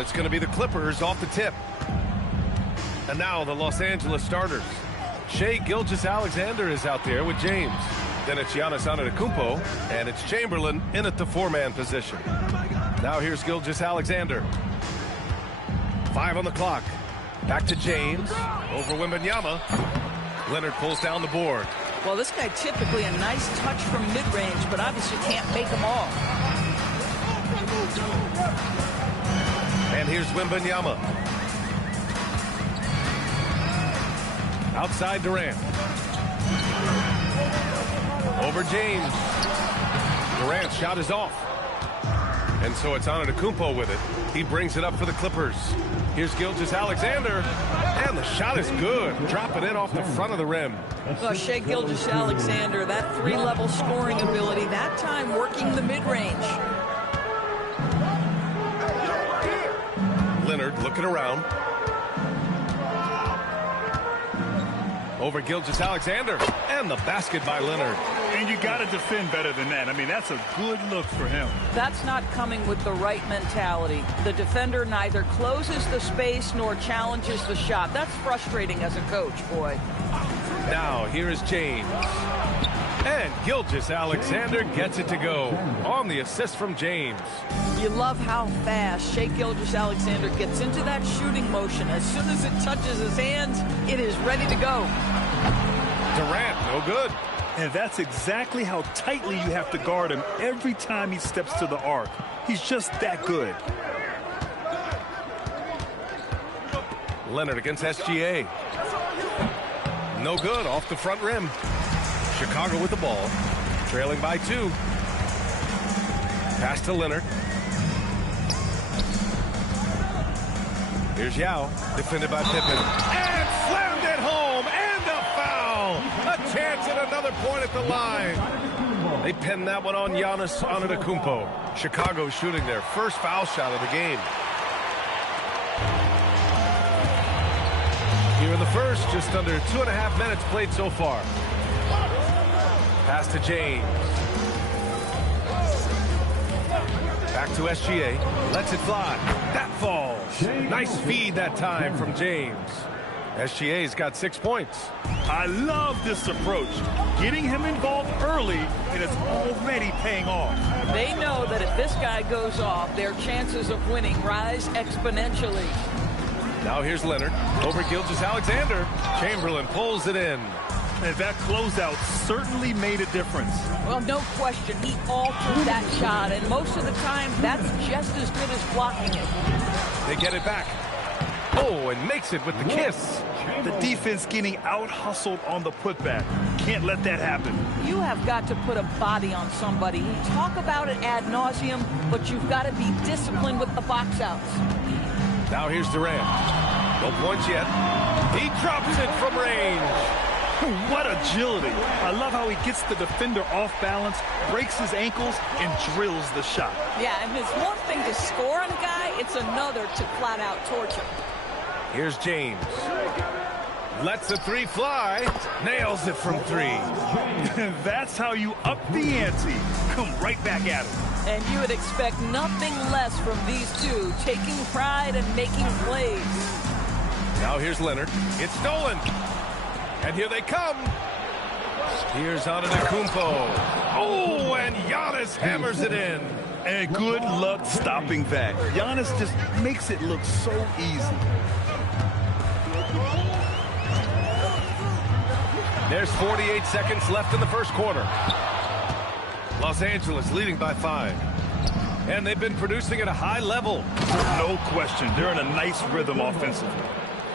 And it's going to be the Clippers off the tip. And now the Los Angeles starters. Shai Gilgeous-Alexander is out there with James. Then it's Giannis Antetokounmpo, and it's Chamberlain in at the four-man position. Now here's Gilgeous-Alexander. 5 on the clock. Back to James. Over Wembanyama. Leonard pulls down the board. Well, this guy typically a nice touch from mid-range, but obviously can't make them all. And here's Wembanyama. Outside Durant. Over James. Durant's shot is off. And so it's Antetokounmpo with it. He brings it up for the Clippers. Here's Gilgeous-Alexander. And the shot is good. Dropping it off the front of the rim. Well, Shai Gilgeous-Alexander, that three-level scoring ability, that time working the mid-range. Leonard looking around. Over Gilgeous-Alexander. And the basket by Leonard. And you got to defend better than that. I mean, that's a good look for him. That's not coming with the right mentality. The defender neither closes the space nor challenges the shot. That's frustrating as a coach, boy. Now, here is James. And Gilgeous-Alexander gets it to go on the assist from James. You love how fast Shai Gilgeous-Alexander gets into that shooting motion. As soon as it touches his hands, it is ready to go. Durant, no good. And that's exactly how tightly you have to guard him every time he steps to the arc. He's just that good. Leonard against SGA. No good, off the front rim. Chicago with the ball, trailing by 2. Pass to Leonard. Here's Yao, defended by Pippen. And slammed it home, and a foul! A chance at another point at the line. They pinned that one on Giannis Antetokounmpo. Chicago shooting their first foul shot of the game. Here in the first, just under 2.5 minutes played so far. Pass to James. Back to SGA. Lets it fly. That falls. Nice feed that time from James. SGA's got 6 points. I love this approach. Getting him involved early, and it's already paying off. They know that if this guy goes off, their chances of winning rise exponentially. Now here's Leonard. Over Gilgeous-Alexander. Chamberlain pulls it in. And that closeout certainly made a difference. Well, no question. He altered that shot, and most of the time, that's just as good as blocking it. They get it back. Oh, and makes it with the kiss. The defense getting out-hustled on the putback. Can't let that happen. You have got to put a body on somebody. You talk about it ad nauseum, but you've got to be disciplined with the box outs. Now here's Durant. No points yet. He drops it from range. What agility. I love how he gets the defender off balance, breaks his ankles, and drills the shot. Yeah, and it's one thing to score on a guy, it's another to flat out torture. Here's James. Lets the 3 fly. Nails it from 3. That's how you up the ante. Come right back at him. And you would expect nothing less from these two, taking pride and making plays. Now here's Leonard. It's stolen. And here they come. Here's Antetokounmpo. Oh, and Giannis hammers it in. And good luck stopping that. Giannis just makes it look so easy. There's 48 seconds left in the first quarter. Los Angeles leading by 5. And they've been producing at a high level. No question. They're in a nice rhythm offensively.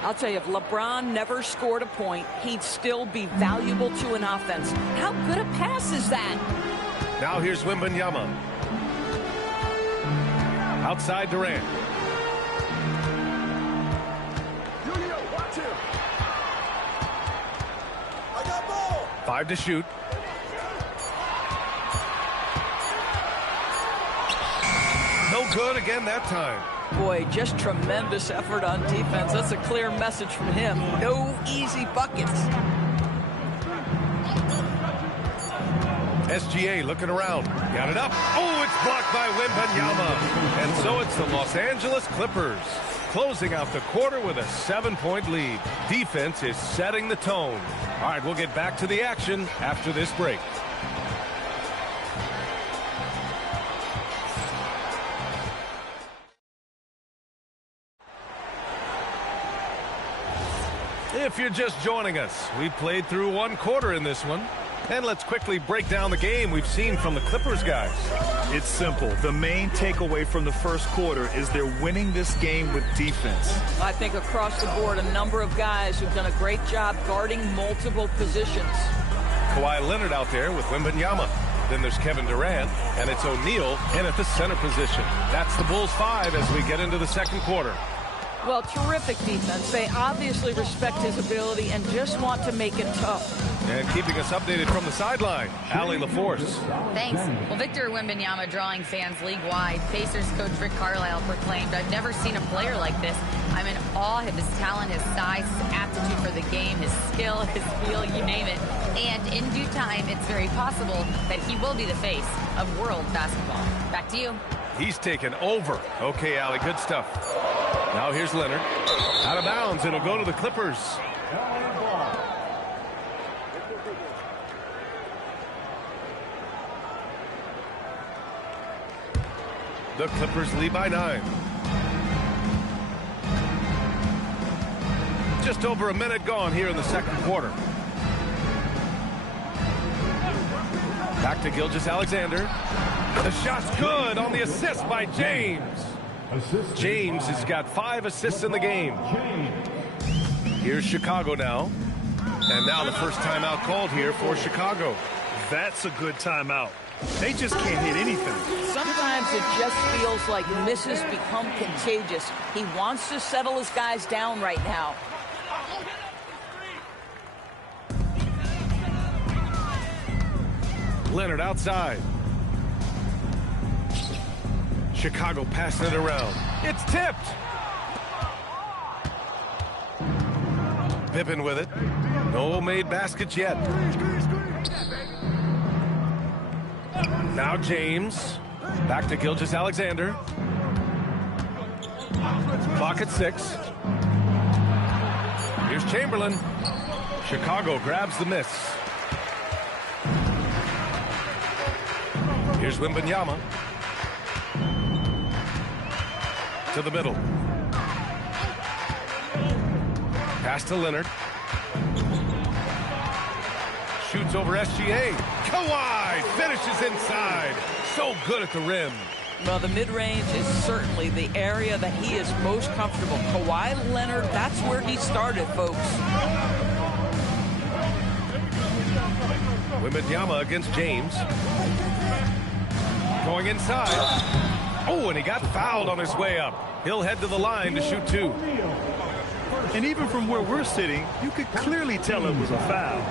I'll tell you, if LeBron never scored a point, he'd still be valuable to an offense. How good a pass is that? Now here's Wembanyama. Outside Durant. Julio, watch him. I got ball. 5 to shoot. No good again that time. Boy, just tremendous effort on defense. That's a clear message from him. No easy buckets. SGA looking around. Got it up. Oh, it's blocked by Wembanyama. And so it's the Los Angeles Clippers closing out the quarter with a 7-point lead. Defense is setting the tone. All right, we'll get back to the action after this break. If you're just joining us, we played through one quarter in this one. And let's quickly break down the game we've seen from the Clippers guys. It's simple. The main takeaway from the first quarter is they're winning this game with defense. I think across the board, a number of guys who've done a great job guarding multiple positions. Kawhi Leonard out there with Wembanyama. Then there's Kevin Durant, and it's O'Neal in at the center position. That's the Bulls 5 as we get into the second quarter. Well, terrific defense. They obviously respect his ability and just want to make it tough. And keeping us updated from the sideline, Allie LaForce. Thanks. Well, Victor Wembanyama drawing fans league-wide. Pacers coach Rick Carlisle proclaimed, "I've never seen a player like this. I'm in awe of his talent, his size, his aptitude for the game, his skill, his feel, you name it. And in due time, it's very possible that he will be the face of world basketball." Back to you. He's taken over. Okay, Allie, good stuff. Now here's Leonard. Out of bounds. It'll go to the Clippers. The Clippers lead by 9. Just over a minute gone here in the second quarter. Back to Gilgeous-Alexander. The shot's good on the assist by James. James has got 5 assists in the game. Here's Chicago now. And now the first timeout called here for Chicago. That's a good timeout. They just can't hit anything. Sometimes it just feels like misses become contagious. He wants to settle his guys down right now. Leonard outside. Chicago passing it around. It's tipped. Pippen with it. No made baskets yet. Now James. Back to Gilgeous-Alexander. Clock at 6. Here's Chamberlain. Chicago grabs the miss. Here's Wembanyama. To the middle. Pass to Leonard. Shoots over SGA. Kawhi finishes inside. So good at the rim. Well, the mid-range is certainly the area that he is most comfortable. Kawhi Leonard, that's where he started, folks. Wembanyama against James. Going inside. Oh, and he got fouled on his way up. He'll head to the line to shoot 2. And even from where we're sitting, you could clearly tell it was a foul.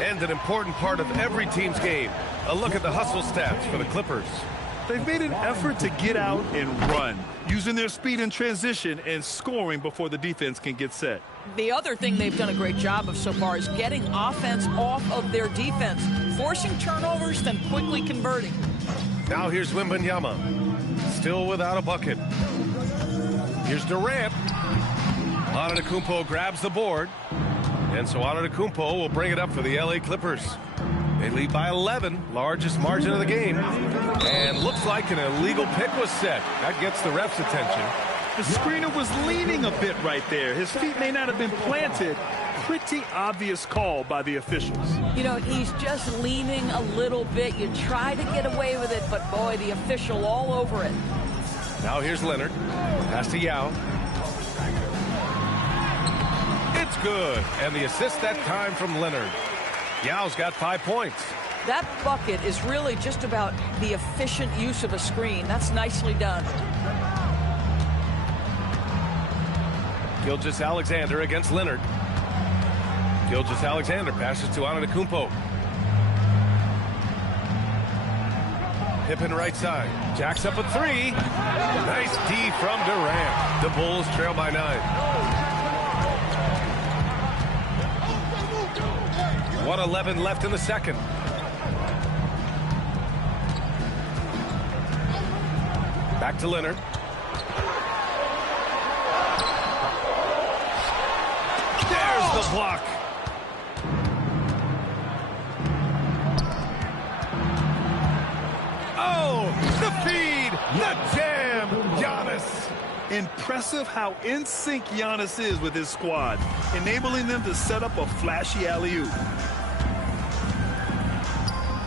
And an important part of every team's game. A look at the hustle stats for the Clippers. They've made an effort to get out and run, using their speed in transition and scoring before the defense can get set. The other thing they've done a great job of so far is getting offense off of their defense, forcing turnovers, then quickly converting. Now here's Wembanyama. Still without a bucket. Here's Durant. Antetokounmpo grabs the board. And so Antetokounmpo will bring it up for the LA Clippers. They lead by 11, largest margin of the game. And looks like an illegal pick was set. That gets the ref's attention. The screener was leaning a bit right there. His feet may not have been planted. Pretty obvious call by the officials. You know, he's just leaning a little bit. You try to get away with it, but boy, the official all over it. Now here's Leonard. Pass to Yao. It's good. And the assist that time from Leonard. Yao's got 5 points. That bucket is really just about the efficient use of a screen. That's nicely done. Gilgeous-Alexander against Leonard. Gilgeous-Alexander passes to Antetokounmpo. Pippen right side. Jacks up a 3. Nice D from Durant. The Bulls trail by 9. 1:11 left in the second. Back to Leonard. There's the block. Oh, the feed, the jam, Giannis. Impressive how in sync Giannis is with his squad, enabling them to set up a flashy alley-oop.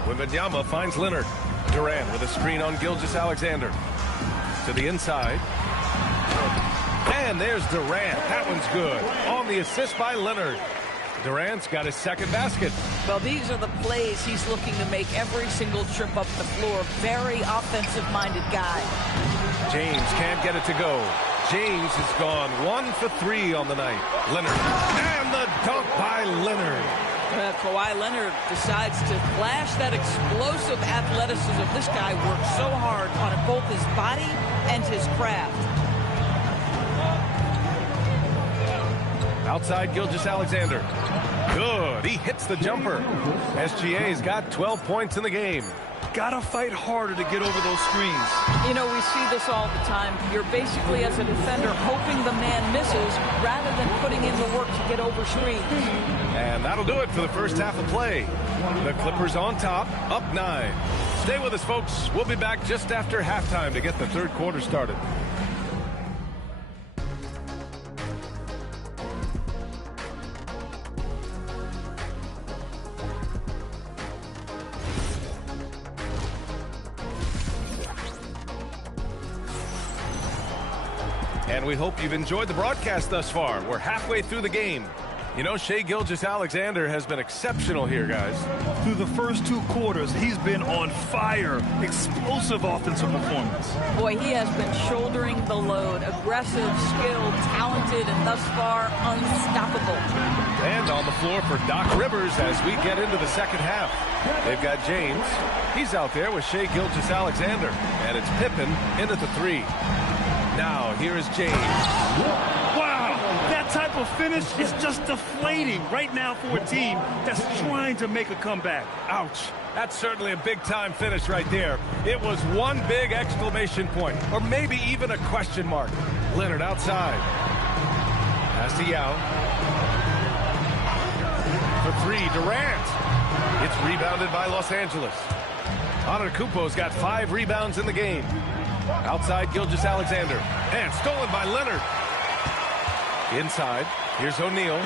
Wembanyama finds Leonard. Durant with a screen on Gilgeous-Alexander. To the inside. And there's Durant. That one's good. On the assist by Leonard. Durant's got his second basket. Well, these are the plays he's looking to make every single trip up the floor. Very offensive-minded guy. James can't get it to go. James has gone 1 for 3 on the night. Leonard. And the dunk by Leonard. Kawhi Leonard decides to flash that explosive athleticism. This guy works so hard on both his body and his craft. Outside Gilgeous-Alexander. Good. He hits the jumper. SGA's got 12 points in the game. Gotta fight harder to get over those screens. You know, we see this all the time. You're basically, as a defender, hoping the man misses rather than putting in the work to get over screens. And that'll do it for the first half of play. The Clippers on top, up 9. Stay with us, folks. We'll be back just after halftime to get the third quarter started. And we hope you've enjoyed the broadcast thus far. We're halfway through the game. You know, Shai Gilgeous-Alexander has been exceptional here, guys. Through the first 2 quarters, he's been on fire. Explosive offensive performance. Boy, he has been shouldering the load. Aggressive, skilled, talented, and thus far, unstoppable. And on the floor for Doc Rivers as we get into the second half. They've got James. He's out there with Shai Gilgeous-Alexander. And it's Pippen in at the 3. Now, here is James. Wow, that type of finish is just deflating right now for a team that's trying to make a comeback. Ouch. That's certainly a big-time finish right there. It was one big exclamation point, or maybe even a question mark. Leonard outside. Pass to Yao. For 3, Durant. It's rebounded by Los Angeles. Antetokounmpo's got 5 rebounds in the game. Outside Gilgeous-Alexander. And stolen by Leonard. Inside. Here's O'Neal.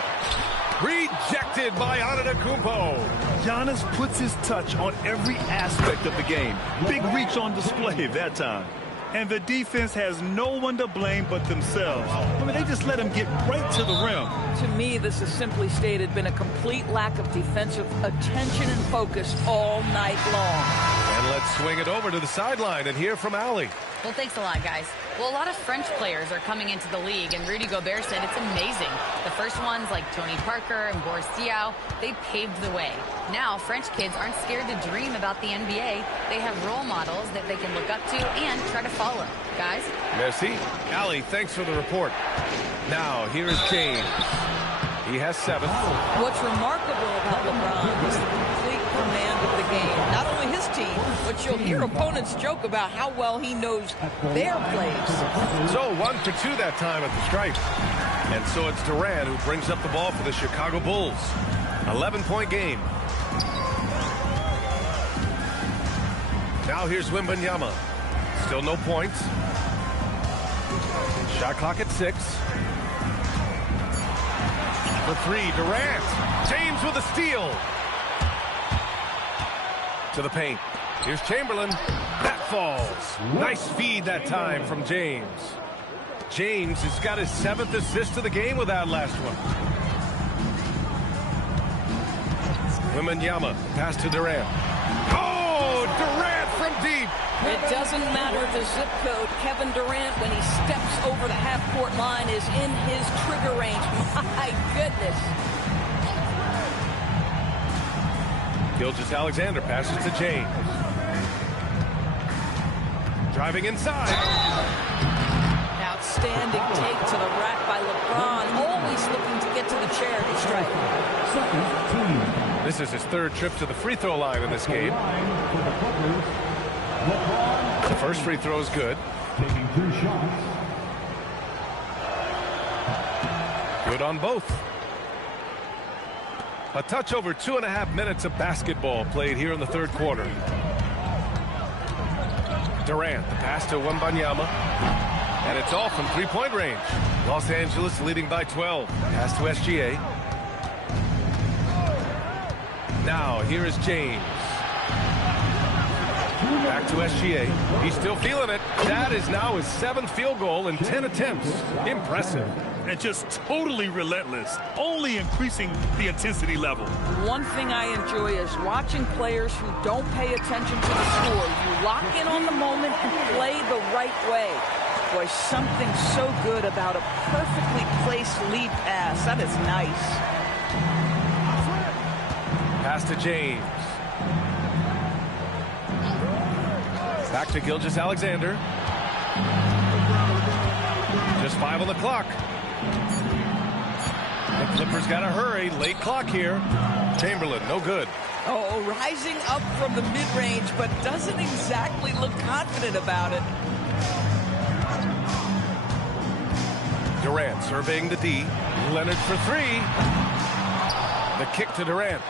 Rejected by Antetokounmpo. Giannis puts his touch on every aspect of the game. Big reach on display that time. And the defense has no one to blame but themselves. I mean, they just let him get right to the rim. To me, this is simply stated been a complete lack of defensive attention and focus all night long. And let's swing it over to the sideline and hear from Allie. Well, thanks a lot, guys. Well, a lot of French players are coming into the league, and Rudy Gobert said it's amazing. The first ones, like Tony Parker and Boris Diaw, they paved the way. Now, French kids aren't scared to dream about the NBA. They have role models that they can look up to and try to follow. Guys? Merci. Allie, thanks for the report. Now, here is James. He has 7. What's remarkable about LeBron is the complete command of the game. Not only his team, but you'll hear opponents joke about how well he knows their plays. So 1 for 2 that time at the stripe. And so it's Durant who brings up the ball for the Chicago Bulls. 11-point game. Now here's Wembanyama. Still no points. Shot clock at 6. For 3, Durant. James with a steal. To the paint. Here's Chamberlain. That falls. Nice feed that time from James. James has got his 7th assist of the game with that last one. Wembanyama. Pass to Durant. Oh, Durant from deep. It doesn't matter the zip code. Kevin Durant, when he steps over the half-court line, is in his trigger range. My goodness. Gilgeous-Alexander passes to James. Driving inside. Outstanding take to the rack by LeBron. Always looking to get to the charity stripe. This is his 3rd trip to the free throw line in this game. The first free throw is good. 2 shots. Good on both. A touch over 2.5 minutes of basketball played here in the third quarter. Durant, the pass to Wembanyama. And it's all from three-point range. Los Angeles leading by 12. Pass to SGA. Now, here is James. Back to SGA. He's still feeling it. That is now his 7th field goal in 10 attempts. Impressive. And just totally relentless, only increasing the intensity level. One thing I enjoy is watching players who don't pay attention to the score. You lock in on the moment and play the right way. Boy, something so good about a perfectly placed lead pass. That is nice. Pass to James. Back to Gilgeous-Alexander. Just 5 on the clock. The Clippers got to hurry. Late clock here. Chamberlain, no good. Oh, rising up from the mid-range, but doesn't exactly look confident about it. Durant surveying the D. Leonard for 3. The kick to Durant.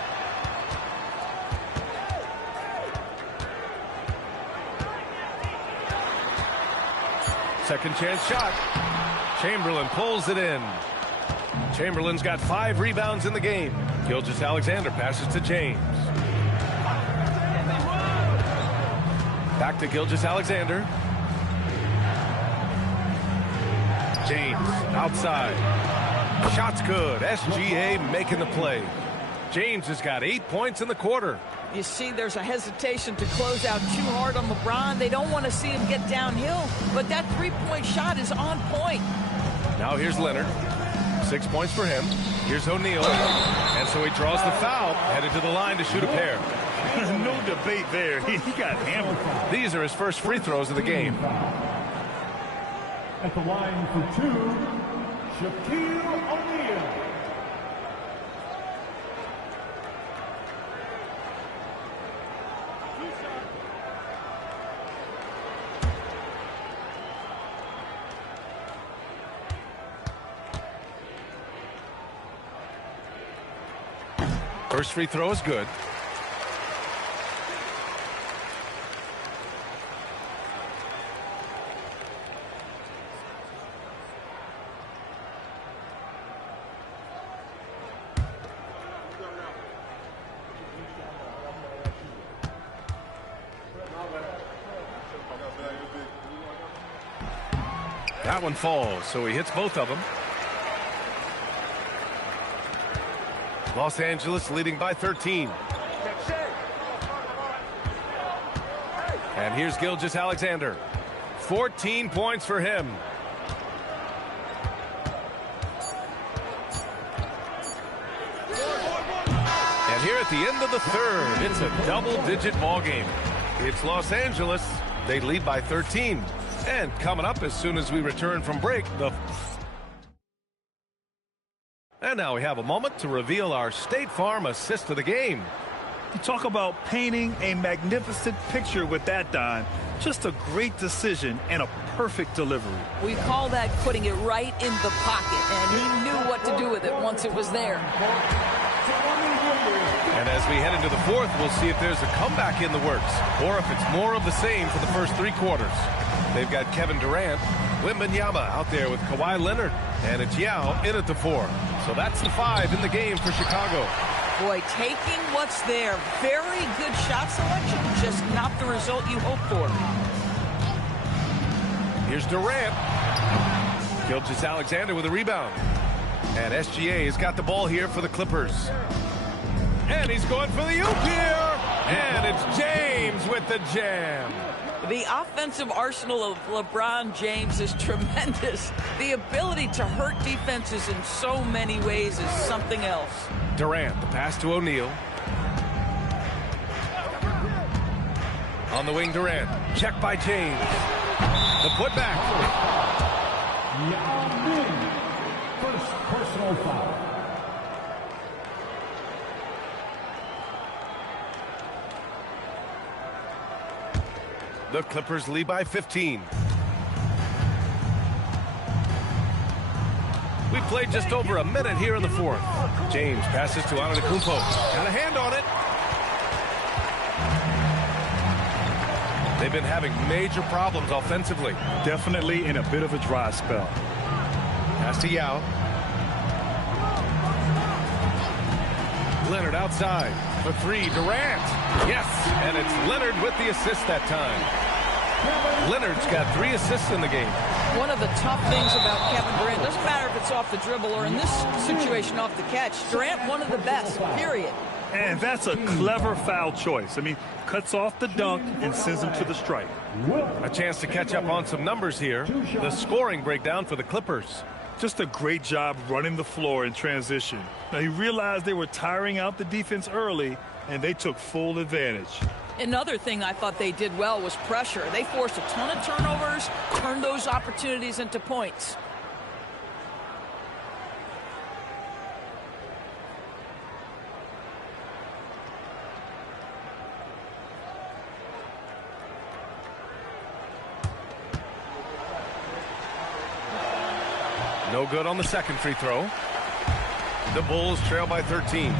Second chance shot. Chamberlain pulls it in. Chamberlain's got 5 rebounds in the game. Gilgeous-Alexander passes to James. Back to Gilgeous-Alexander. James outside. Shot's good. SGA making the play. James has got 8 points in the quarter. You see there's a hesitation to close out too hard on LeBron. They don't want to see him get downhill, but that three-point shot is on point. Now here's Leonard. 6 points for him. Here's O'Neal. And so he draws the foul, headed to the line to shoot a pair. No debate there. He got hammered. These are his first free throws of the game. At the line for 2, Shaquille O'Neal. First free throw is good. That one falls, so he hits both of them. Los Angeles leading by 13. And here's Gilgeous-Alexander. 14 points for him. And here at the end of the third, it's a double-digit ball game. It's Los Angeles. They lead by 13. And coming up as soon as we return from break, And now we have a moment to reveal our State Farm assist of the game. You talk about painting a magnificent picture with that, Don. Just a great decision and a perfect delivery. We call that putting it right in the pocket, and he knew what to do with it once it was there. And as we head into the fourth, we'll see if there's a comeback in the works, or if it's more of the same for the first 3 quarters. They've got Kevin Durant, Wembanyama out there with Kawhi Leonard, and it's Yao in at the 4. So that's the 5 in the game for Chicago. Boy, taking what's there. Very good shot selection, just not the result you hope for. Here's Durant. Gilgeous-Alexander with a rebound. And SGA has got the ball here for the Clippers. And he's going for the oop here. And it's James with the jam. The offensive arsenal of LeBron James is tremendous. The ability to hurt defenses in so many ways is something else. Durant, the pass to O'Neal. On the wing, Durant. Check by James. The putback. Yao Ming, first personal foul. The Clippers lead by 15. We played just over a minute here in the fourth. James passes to Antetokounmpo. Got a hand on it. They've been having major problems offensively. Definitely in a bit of a dry spell. Pass to Yao. Leonard outside for three. Durant. Yes, and it's Leonard with the assist that time. Leonard's got 3 assists in the game. One of the tough things about Kevin Durant, doesn't matter if it's off the dribble or in this situation off the catch, Durant one of the best, period. And that's a clever foul choice. I mean, cuts off the dunk and sends him to the stripe. A chance to catch up on some numbers here. The scoring breakdown for the Clippers. Just a great job running the floor in transition. Now, he realized they were tiring out the defense early, and they took full advantage. Another thing I thought they did well was pressure. They forced a ton of turnovers, turned those opportunities into points. No good on the second free throw. The Bulls trail by 13.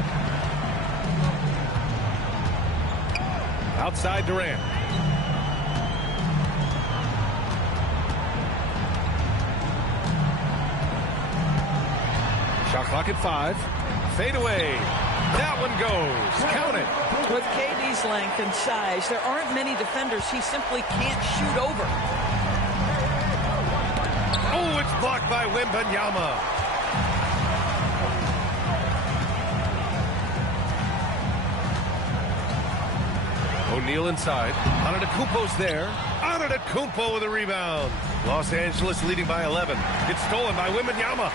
Outside Durant. Shot clock at 5. Fade away. That one goes. Count it. With KD's length and size, there aren't many defenders he simply can't shoot over. Oh, it's blocked by Wembanyama. O'Neal inside. Antetokounmpo's there. Antetokounmpo with a rebound. Los Angeles leading by 11. It's stolen by Wembanyama.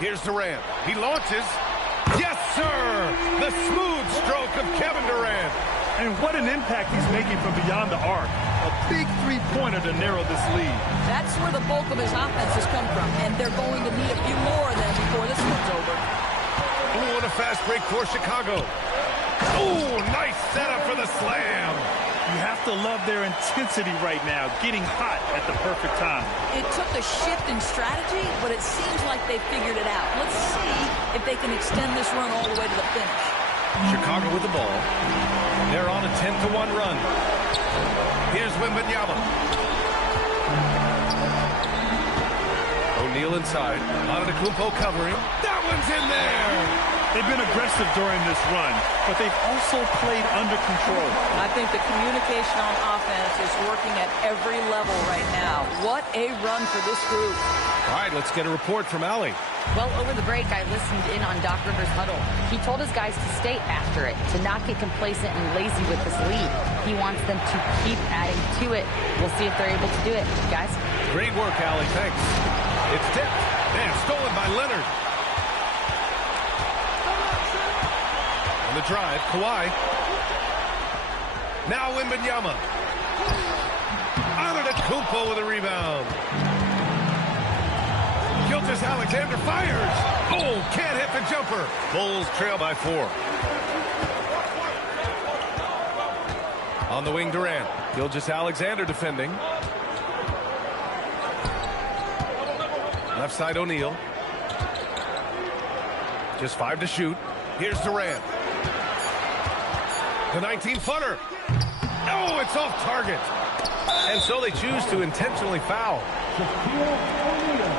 Here's Durant. He launches. Yes, sir! The smooth stroke of Kevin Durant. And what an impact he's making from beyond the arc. A big three-pointer to narrow this lead. That's where the bulk of his offense has come from, and they're going to need a few more of them before this one's over. Ooh, and a fast break for Chicago. Ooh, nice setup for the slam. You have to love their intensity right now, getting hot at the perfect time. It took a shift in strategy, but it seems like they figured it out. Let's see if they can extend this run all the way to the finish. Chicago with the ball. They're on a 10-1 run. Here's Wembanyama. O'Neal inside. Antetokounmpo covering. That one's in there. They've been aggressive during this run, but they've also played under control. I think the communication on offense is working at every level right now. What a run for this group. All right, let's get a report from Allie. Well, over the break, I listened in on Doc Rivers' huddle. He told his guys to stay after it, to not get complacent and lazy with this lead. He wants them to keep adding to it. We'll see if they're able to do it, guys. Great work, Allie. Thanks. It's tipped. And stolen by Leonard. On the drive, Kawhi. Now Wembanyama. Antetokounmpo with a rebound. Gilgeous-Alexander fires. Oh, can't hit the jumper. Bulls trail by 4. On the wing, Durant. Gilgeous-Alexander defending. Left side, O'Neal. Just 5 to shoot. Here's Durant. The 19-footer. Oh, it's off target. And so they choose to intentionally foul. Shaquille O'Neal.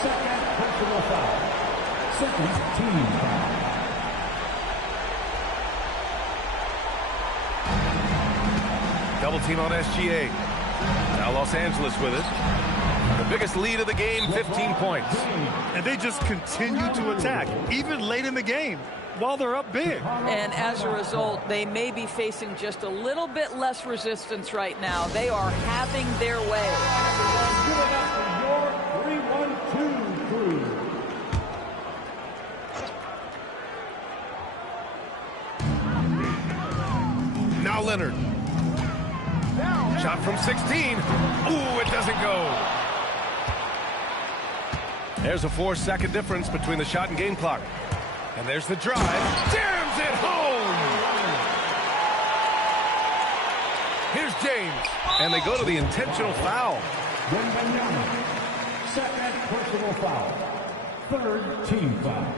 Second personal foul. Second team foul. Double team on SGA. Now Los Angeles with it. The biggest lead of the game, 15 points. And they just continue to attack, even late in the game, while they're up big. And as a result, they may be facing just a little bit less resistance right now. They are having their way. Give it up for your 3-1-2 crew. Now Leonard. Shot from 16. Ooh, it doesn't go. There's a 4-second difference between the shot and game clock. And there's the drive. Jams it And they go to the intentional foul. Wembanyama, second personal foul. Third team foul.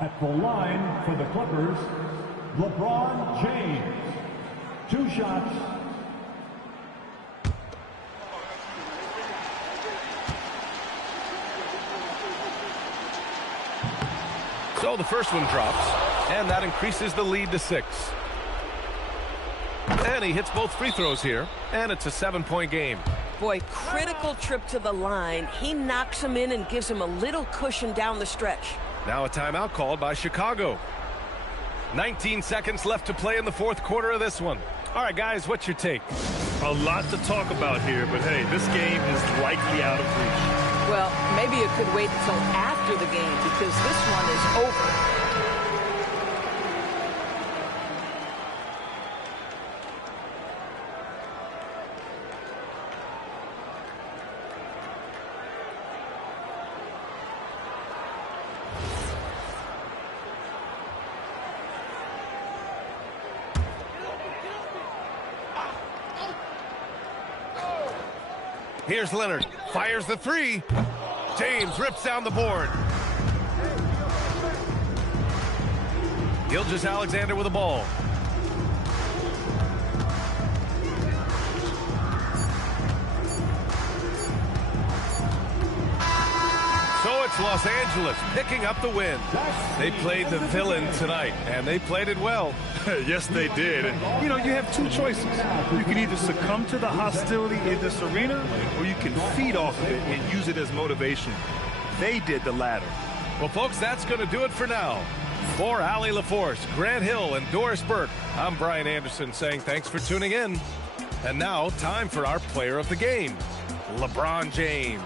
At the line for the Clippers, LeBron James. 2 shots. So the first one drops, and that increases the lead to 6. And he hits both free throws here, and it's a 7-point game. Boy, critical trip to the line. He knocks him in and gives him a little cushion down the stretch. Now a timeout called by Chicago. 19 seconds left to play in the fourth quarter of this one. All right, guys, what's your take? A lot to talk about here, but hey, this game is likely out of reach. Well, maybe it could wait until after the game because this one is over. Here's Leonard. Fires the 3. James rips down the board. Gilgeous-Alexander with the ball. So it's Los Angeles picking up the win. They played the villain tonight, and they played it well. Yes, they did. And, you have 2 choices. You can either succumb to the hostility in this arena, or you can feed off of it and use it as motivation. They did the latter. Well, folks, that's going to do it for now. For Allie LaForce, Grant Hill, and Doris Burke, I'm Brian Anderson saying thanks for tuning in. And now, time for our player of the game, LeBron James.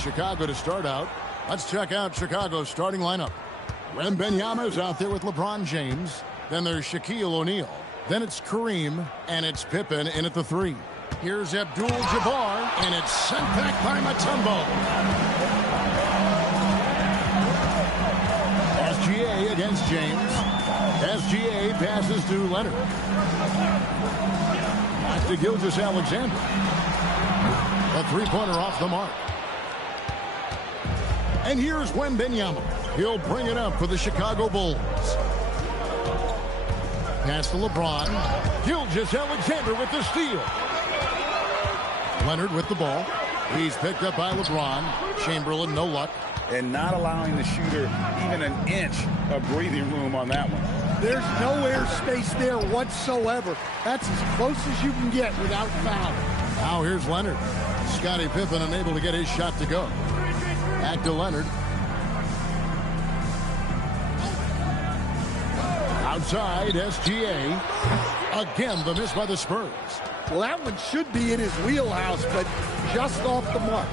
Chicago to start out. Let's check out Chicago's starting lineup. Wembanyama is out there with LeBron James. Then there's Shaquille O'Neal. Then it's Kareem, and it's Pippen in at the 3. Here's Abdul-Jabbar, and it's sent back by Mutombo. SGA against James. SGA passes to Leonard. Back to Gilgeous-Alexander. A three-pointer off the mark. And here's Wembanyama. He'll bring it up for the Chicago Bulls. Pass to LeBron. Gilgeous-Alexander with the steal. Leonard with the ball. He's picked up by LeBron. Chamberlain, no luck. And not allowing the shooter even an inch of breathing room on that one. There's no air space there whatsoever. That's as close as you can get without foul. Now here's Leonard. Scottie Pippen unable to get his shot to go. Back to Leonard. Outside, SGA. Again, the miss by the Spurs. Well, that one should be in his wheelhouse, but just off the mark.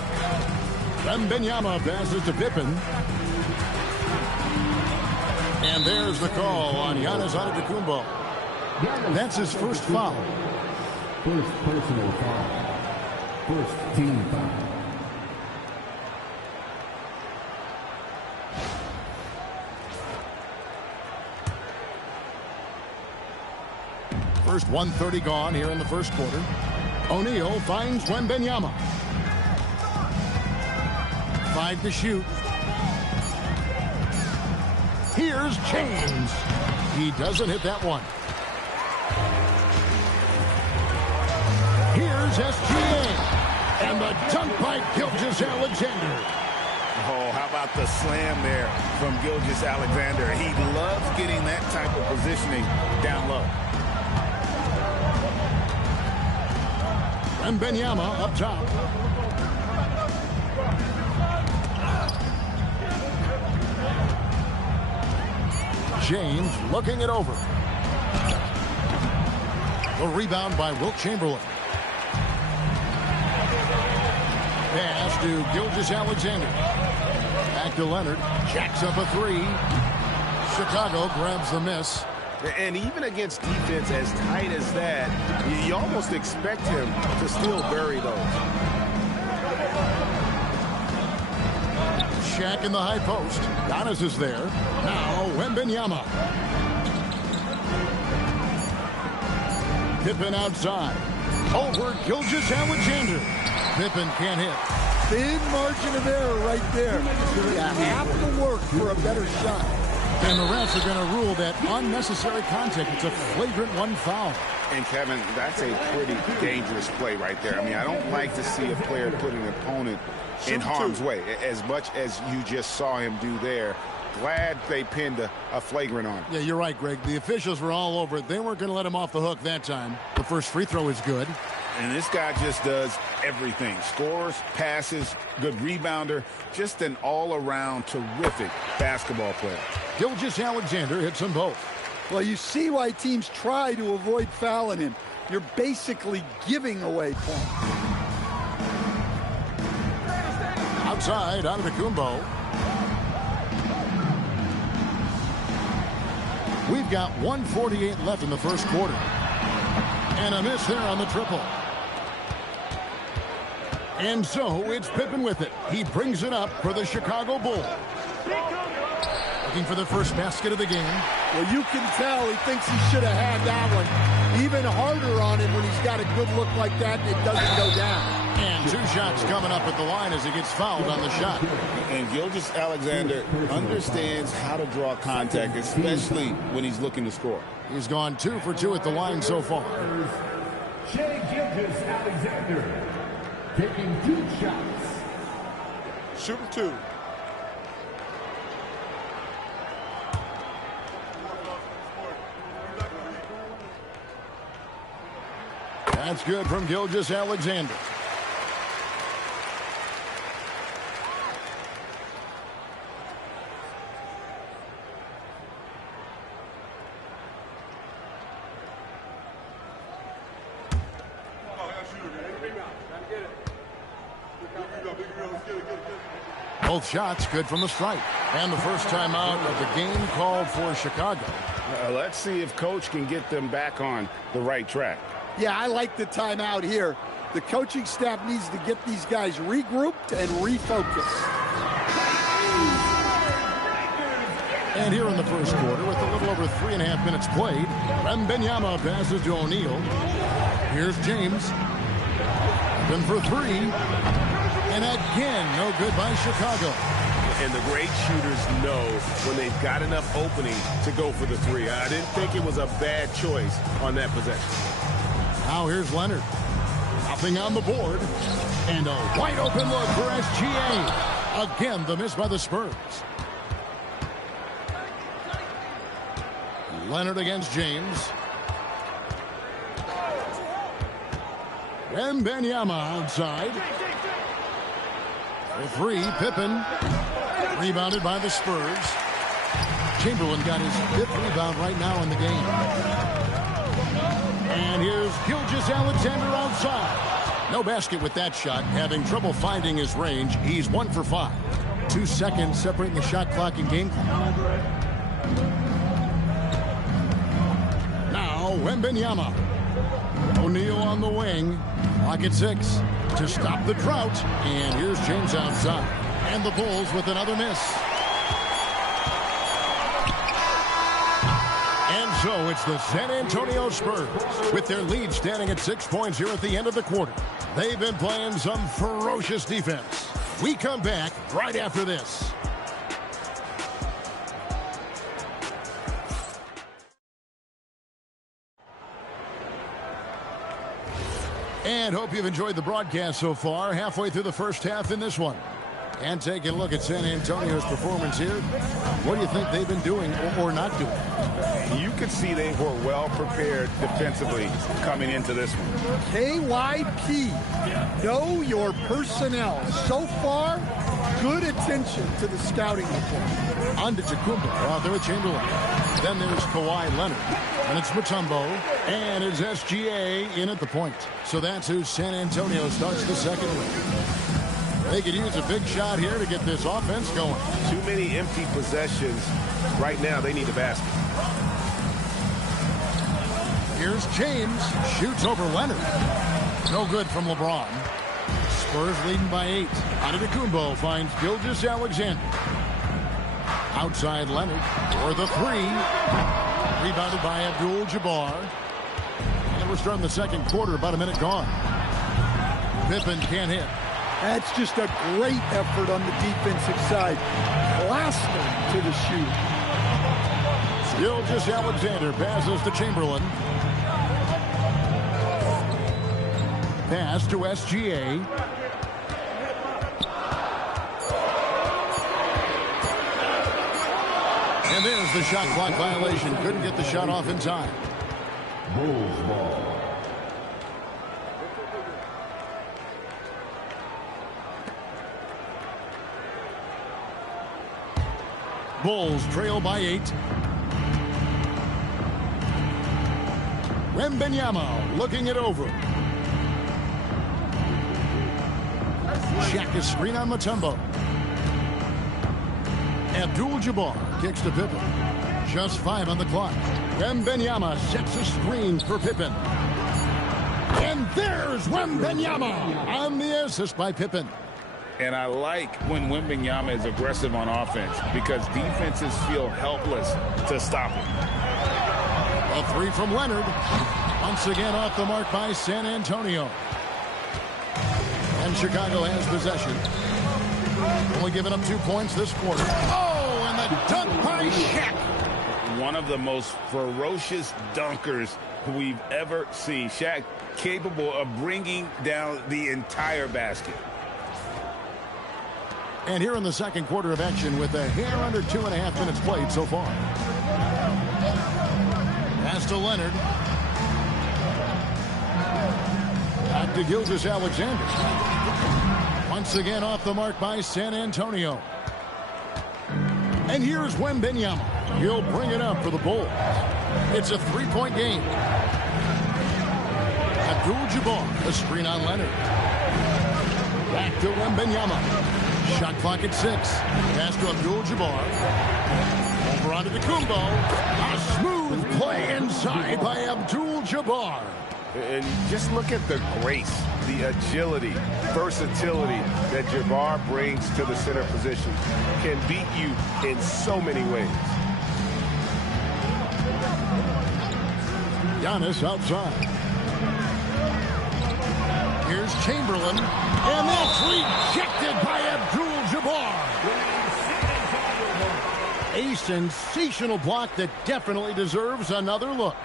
Wembanyama passes to Pippen. And there's the call on Giannis Antetokounmpo. That's his first foul. First personal foul. First team foul. First 1:30 gone here in the first quarter. O'Neal finds Wembanyama. 5 to shoot. Here's James. He doesn't hit that one. Here's SGA. And the dunk by Gilgeous-Alexander. Oh, how about the slam there from Gilgeous-Alexander? He loves getting that type of positioning down low. Wembanyama up top. James looking it over. The rebound by Wilt Chamberlain. Pass to Gilgeous-Alexander. Back to Leonard. Jacks up a 3. Chicago grabs the miss. And even against defense as tight as that, you almost expect him to still bury those. Shaq in the high post. Giannis is there. Now Wembanyama. Pippen outside. Over Gilgeous-Alexander. Pippen can't hit. Thin margin of error right there. You have to work for a better shot. And the refs are going to rule that unnecessary contact. It's a flagrant 1 foul. And, Kevin, that's a pretty dangerous play right there. I mean, I don't like to see a player put an opponent in harm's way, as much as you just saw him do there. Glad they pinned a flagrant on him. Yeah, you're right, Greg. The officials were all over it. They weren't going to let him off the hook that time. The first free throw is good. And this guy just does everything. Scores, passes, good rebounder. Just an all-around terrific basketball player. Gilgeous-Alexander hits them both. Well, you see why teams try to avoid fouling him. You're basically giving away points. Outside, Antetokounmpo. We've got 1:48 left in the first quarter. And a miss there on the triple. And so it's Pippen with it. He brings it up for the Chicago Bulls. Looking for the first basket of the game. Well, you can tell he thinks he should have had that one. Even harder on it when he's got a good look like that and it doesn't go down. And 2 shots coming up at the line as he gets fouled on the shot. And Gilgeous-Alexander understands how to draw contact, especially when he's looking to score. He's gone 2 for 2 at the line so far. Shai Gilgeous-Alexander taking 2 shots. Shooting 2. That's good from Gilgeous-Alexander. Both shots good from the stripe. And the first timeout of the game called for Chicago. Let's see if Coach can get them back on the right track. Yeah, I like the timeout here. The coaching staff needs to get these guys regrouped and refocused. And here in the first quarter, with a little over 3.5 minutes played, Wembanyama passes to O'Neal. Here's James. Then for three. And again, no good by Chicago. And the great shooters know when they've got enough opening to go for the three. I didn't think it was a bad choice on that possession. Now here's Leonard. Nothing on the board. And a wide open look for SGA. Again, the miss by the Spurs. Leonard against James. Wembanyama outside. For three, Pippen. Rebounded by the Spurs. Chamberlain got his 5th rebound right now in the game. And here's Gilgeous-Alexander outside. No basket with that shot. Having trouble finding his range. He's 1 for 5. 2 seconds separating the shot clock and game clock. Now Wembanyama. O'Neal on the wing. Clock at 6 to stop the drought. And here's James outside. And the Bulls with another miss. And so it's the San Antonio Spurs with their lead standing at 6 points here at the end of the quarter. They've been playing some ferocious defense. We come back right after this. And hope you've enjoyed the broadcast so far. Halfway through the first half in this one. And taking a look at San Antonio's performance here. What do you think they've been doing or not doing? You could see they were well prepared defensively coming into this one. KYP, know your personnel. So far, good attention to the scouting report. On to Tacumba out there with Chamberlain. Then there's Kawhi Leonard. And it's Mutombo. And it's SGA in at the point. So that's who San Antonio starts the second with. They could use a big shot here to get this offense going. Too many empty possessions. Right now, they need a basket. Here's James. Shoots over Leonard. No good from LeBron. Spurs leading by 8. Antetokounmpo finds Gilgeous-Alexander. Outside Leonard for the 3. Rebounded by Abdul-Jabbar. And we're starting the second quarter, about a minute gone. Pippen can't hit. That's just a great effort on the defensive side. Blasting to the shoot. Gilgeous-Alexander passes to Chamberlain. Pass to SGA. And there's the shot clock violation. Couldn't get the shot off in time. Bulls ball. Bulls trail by 8. Wembanyama looking it over. Check his screen on Mutombo. Abdul-Jabbar kicks to Pippen. Just 5 on the clock. Wembanyama sets a screen for Pippen. And there's Wembanyama on the assist by Pippen. And I like when Wembanyama is aggressive on offense because defenses feel helpless to stop him. A 3 from Leonard. Once again off the mark by San Antonio. And Chicago has possession. Only giving up 2 points this quarter. Oh, and the dunk by Shaq. One of the most ferocious dunkers we've ever seen. Shaq capable of bringing down the entire basket. And here in the second quarter of action with a hair under 2.5 minutes played so far. Pass to Leonard. Back to Gilgeous-Alexander. Once again off the mark by San Antonio. And here's Wembanyama. He'll bring it up for the Bulls. It's a 3-point game. Abdul-Jabbar, a screen on Leonard. Back to Wembanyama. Shot clock at 6. Pass to Abdul-Jabbar. Over onto the Kumbo. A smooth play inside by Abdul-Jabbar. And just look at the grace, the agility, versatility that Jabbar brings to the center position. Can beat you in so many ways. Giannis outside. Here's Chamberlain. And that's rejected by Abdul-Jabbar. A sensational block that definitely deserves another look.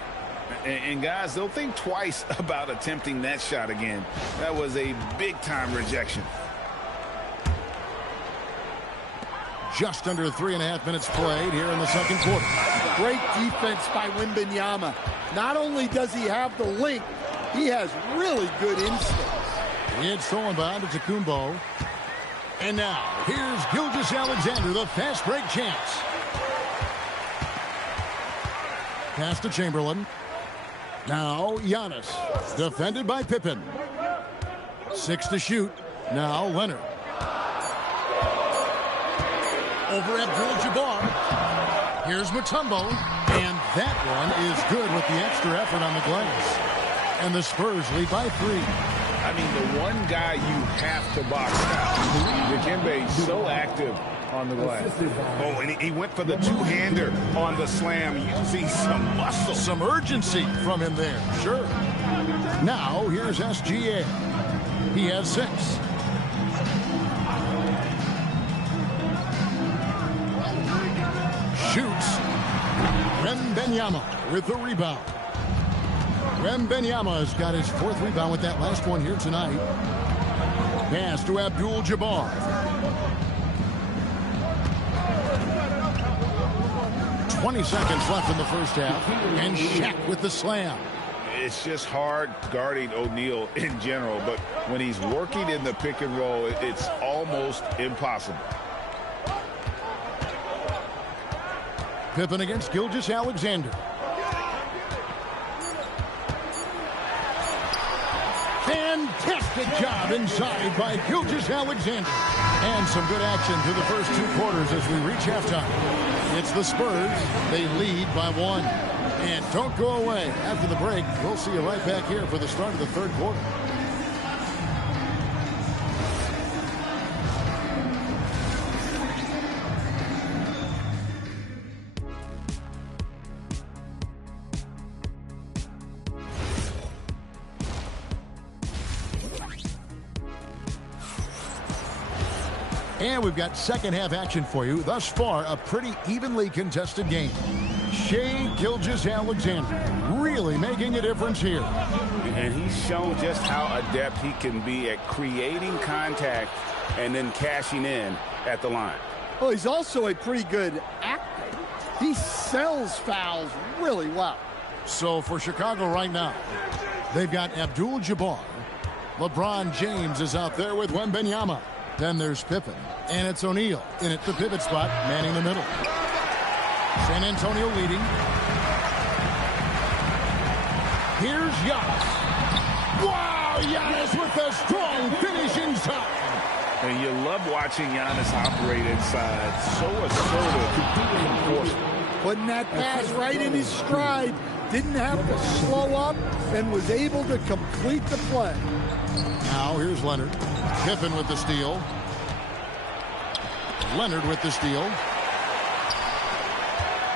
And guys, they'll think twice about attempting that shot again. That was a big-time rejection. Just under 3.5 minutes played here in the second quarter. Great defense by Wembanyama. Not only does he have the length, he has really good instincts. It's stolen by Antetokounmpo. And now, here's Gilgeous-Alexander, the fast break chance. Pass to Chamberlain. Now, Giannis. Defended by Pippen. 6 to shoot. Now, Leonard. Over Abdul-Jabbar. Here's Mutombo. And that one is good with the extra effort on the glass. And the Spurs lead by 3. I mean, the one guy you have to box out. Dikembe so active on the glass. Oh, and he went for the two-hander on the slam. You see some muscle. Some urgency from him there. Sure. Now, here's SGA. He has 6. Shoots. Wembanyama with the rebound. Wembanyama has got his 4th rebound with that last one here tonight. Pass to Abdul-Jabbar. 20 seconds left in the first half. And Shaq with the slam. It's just hard guarding O'Neal in general, but when he's working in the pick and roll, it's almost impossible. Pippen against Gilgeous-Alexander. Fantastic job inside by Gilgeous-Alexander. And some good action through the first 2 quarters as we reach halftime. It's the Spurs. They lead by 1. And don't go away. After the break, we'll see you right back here for the start of the third quarter. And we've got second half action for you. Thus far, a pretty evenly contested game. Shai Gilgeous-Alexander really making a difference here. And he's shown just how adept he can be at creating contact and then cashing in at the line. Well, he's also a pretty good actor. He sells fouls really well. So for Chicago right now, they've got Abdul-Jabbar. LeBron James is out there with Wembanyama. Then there's Pippen. And it's O'Neal in at the pivot spot, manning the middle. San Antonio leading. Here's Giannis. Wow, Giannis with a strong finish inside. And you love watching Giannis operate inside. So assertive, completely enforced. Putting that pass right in his stride. Didn't have to slow up and was able to complete the play. Now here's Leonard. Pippen with the steal. Leonard with the steal.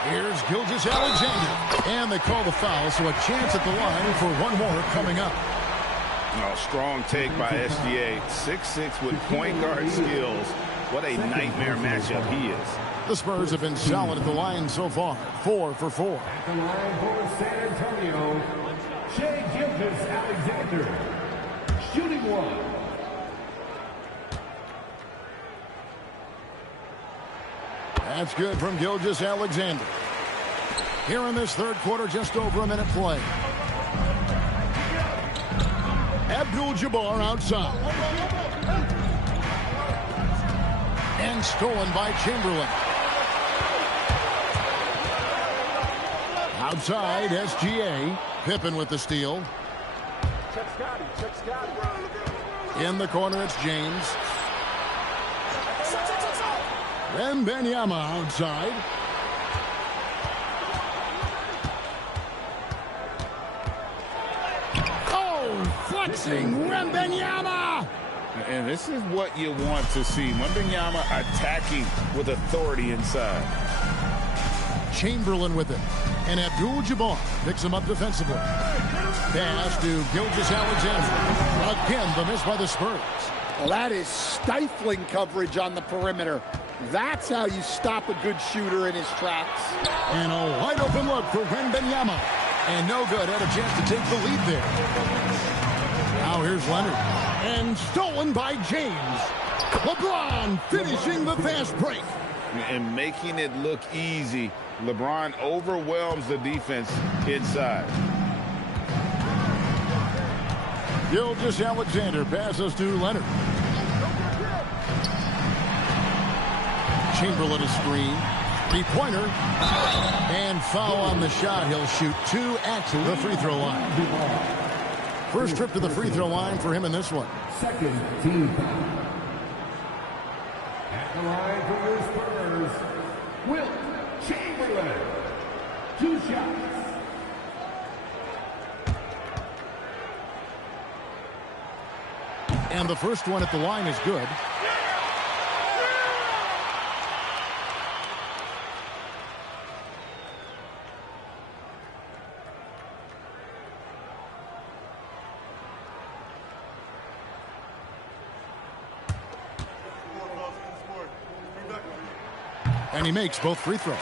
Here's Gilgeous-Alexander. And they call the foul, so a chance at the line for one more coming up. Oh, strong take by SGA. 6'6" with point guard skills. What a nightmare matchup he is. The Spurs have been solid at the line so far. 4 for 4. At the line for San Antonio, Shai Gilgeous-Alexander. Shooting 1. That's good from Gilgeous-Alexander. Here in this third quarter, just over a minute play. Abdul-Jabbar outside. And stolen by Chamberlain. Outside, SGA. Pippen with the steal. In the corner, it's James. Wembanyama outside. Oh, flexing Wembanyama. And this is what you want to see. Wembanyama attacking with authority inside. Chamberlain with it. And Abdul-Jabbar picks him up defensively. Pass to Gilgeous-Alexander. Again, the miss by the Spurs. Well, that is stifling coverage on the perimeter. That's how you stop a good shooter in his tracks. And a wide open look for Wembanyama. And no good. Had a chance to take the lead there. Now here's Leonard. And stolen by James. LeBron finishing the fast break. And making it look easy. LeBron overwhelms the defense inside. Gilgeous-Alexander passes to Leonard. Chamberlain a screen. Three-pointer. And foul on the shot. He'll shoot 2 at the free throw line. First trip to the free throw line for him in this one. Second team foul. At the line for the Spurs, Wilt Chamberlain. 2 shots. And the first one at the line is good. And he makes both free throws.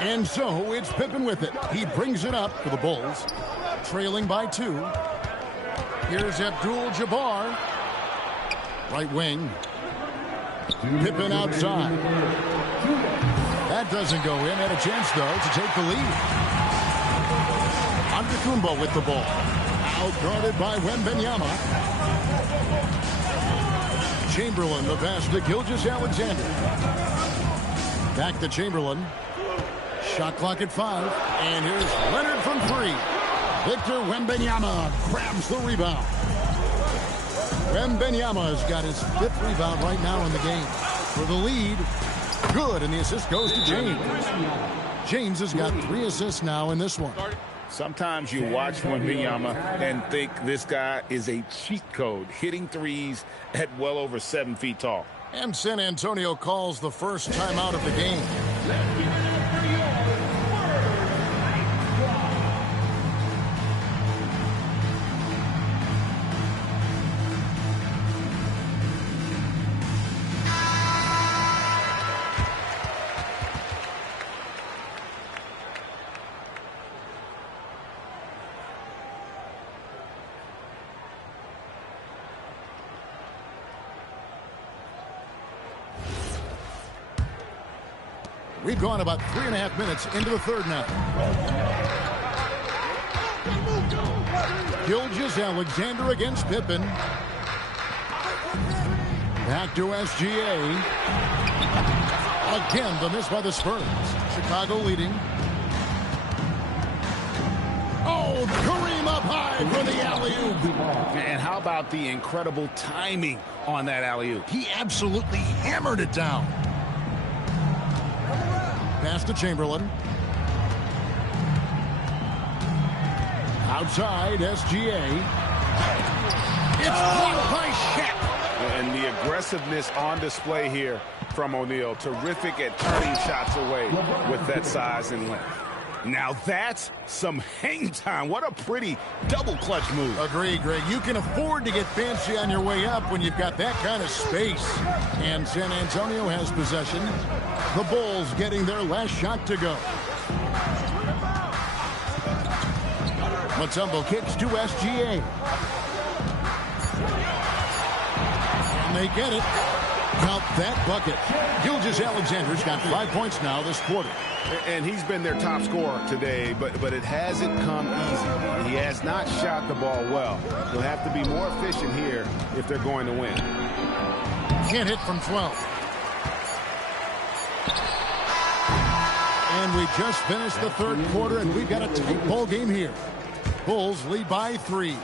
And so it's Pippen with it. He brings it up for the Bulls, trailing by 2. Here's Abdul-Jabbar. Right wing. Pippen outside. That doesn't go in. Had a chance, though, to take the lead. Antetokounmpo with the ball. Out guarded by Wembanyama. Chamberlain, the pass to Gilgeous-Alexander. Back to Chamberlain. Shot clock at 5. And here's Leonard from 3. Victor Wembanyama grabs the rebound. Wembanyama has got his 5th rebound right now in the game. For the lead, good, and the assist goes to James. James has got 3 assists now in this one. Sometimes you watch Wembanyama and think this guy is a cheat code, hitting threes at well over 7 feet tall. And San Antonio calls the first timeout of the game. We've gone about 3.5 minutes into the third now. Gilgeous-Alexander against Pippen. Back to SGA. Again, the miss by the Spurs. Chicago leading. Oh, Kareem up high for the alley-oop. And how about the incredible timing on that alley-oop? He absolutely hammered it down. Pass to Chamberlain. Outside, SGA. It's blocked by Shaq. And the aggressiveness on display here from O'Neal. Terrific at turning shots away with that size and length. Now that's some hang time. What a pretty double clutch move. Agreed, Greg. You can afford to get fancy on your way up when you've got that kind of space. And San Antonio has possession. The Bulls getting their last shot to go. Mutombo kicks to SGA. And they get it. Count that bucket. Gilgeous-Alexander's got 5 points now this quarter. And he's been their top scorer today, but it hasn't come easy. He has not shot the ball well. They'll have to be more efficient here if they're going to win. Can't hit from 12. And we just finished the third quarter, and we've got a tight ball game here. Bulls lead by 3.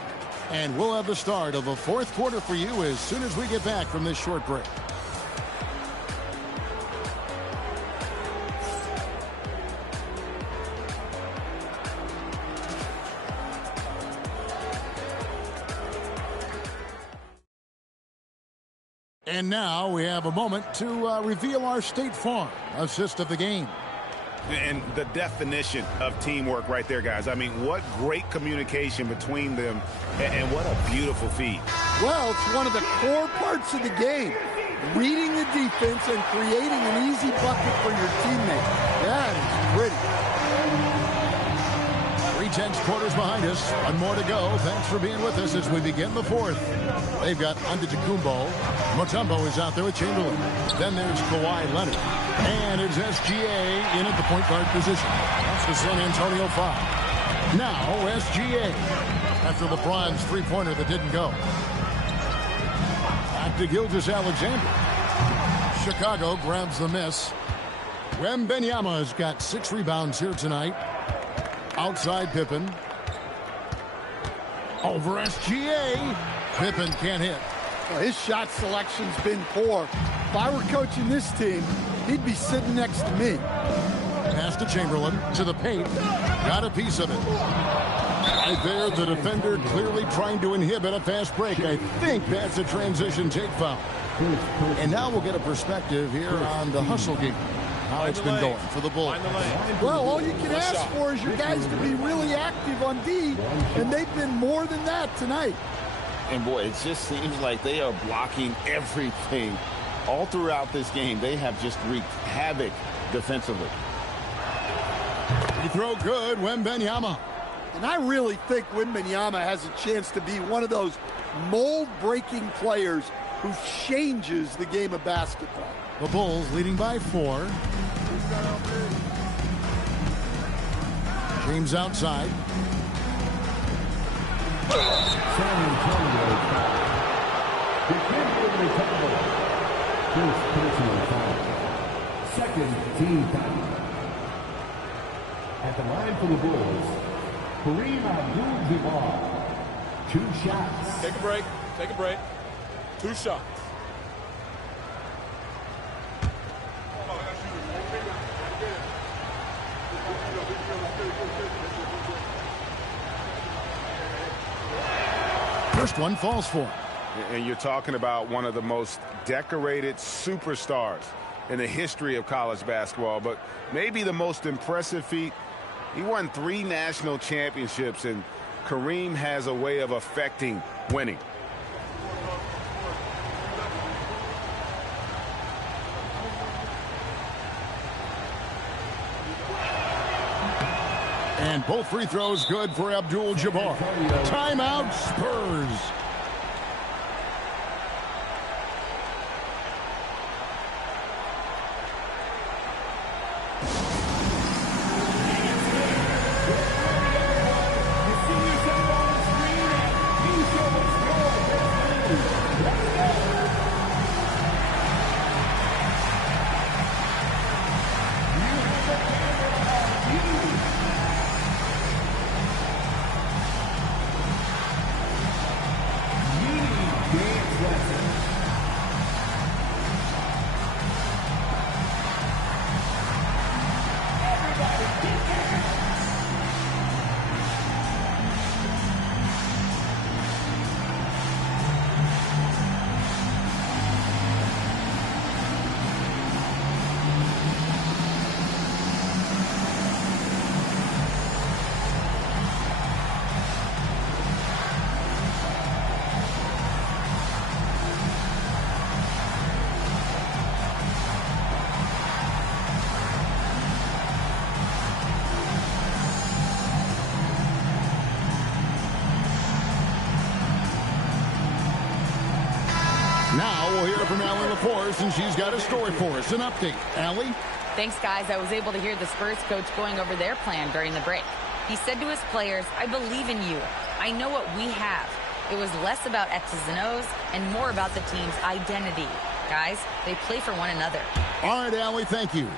And we'll have the start of the fourth quarter for you as soon as we get back from this short break. And now we have a moment to reveal our State Farm assist of the game. And the definition of teamwork right there, guys. I mean, what great communication between them, and what a beautiful feed. Well, it's one of the core parts of the game. Reading the defense and creating an easy bucket for your teammate. That is pretty. 3/10 quarters behind us. One more to go. Thanks for being with us as we begin the fourth. They've got Antetokounmpo. Mutombo is out there with Chamberlain. Then there's Kawhi Leonard. And it's SGA in at the point guard position. That's the San Antonio foul. Now SGA after LeBron's three-pointer that didn't go. Back to Gilgeous-Alexander. Chicago grabs the miss. Wembanyama has got 6 rebounds here tonight. Outside Pippen. Over SGA. Pippen can't hit. Well, his shot selection's been poor. If I were coaching this team, he'd be sitting next to me. Pass to Chamberlain, to the paint. Got a piece of it. Right there, the defender clearly trying to inhibit a fast break. I think that's a transition take foul. And now we'll get a perspective here on the hustle game. How it's been going for the Bulls. Well, all you can ask for is your guys to be really active on D, and they've been more than that tonight. And boy, it just seems like they are blocking everything. All throughout this game, they have just wreaked havoc defensively. Free throw good, Wembanyama. And I really think Wembanyama has a chance to be one of those mold-breaking players who changes the game of basketball. The Bulls leading by 4. James outside. San Antonio foul. Defending Mutombo. First personal foul. Second team foul. At the line for the Bulls, Kareem Abdul-Jabbar. 2 shots. Take a break. Take a break. 2 shots. First one falls for him. And you're talking about one of the most decorated superstars in the history of college basketball, but maybe the most impressive feat. He won 3 national championships, and Kareem has a way of affecting winning. And both free throws good for Abdul-Jabbar. Timeout, Spurs. Now we'll hear from Allie LaForce, and she's got a story for us. An update. Allie? Thanks, guys. I was able to hear the Spurs coach going over their plan during the break. He said to his players, I believe in you. I know what we have. It was less about X's and O's and more about the team's identity. Guys, they play for one another. All right, Allie, thank you.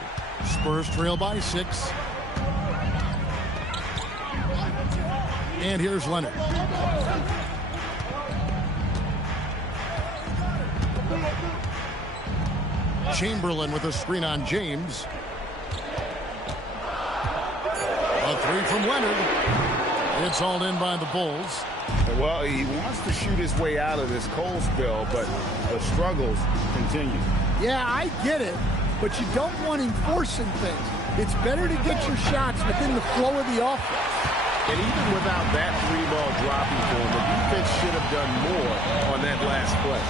Spurs trail by 6. And here's Leonard. Chamberlain with a screen on James. A 3 from Leonard. It's hauled in by the Bulls. Well, he wants to shoot his way out of this cold spell, but the struggles continue. Yeah, I get it, but you don't want him forcing things. It's better to get your shots within the flow of the offense. And even without that three-ball dropping for him, the defense should have done more on that last play.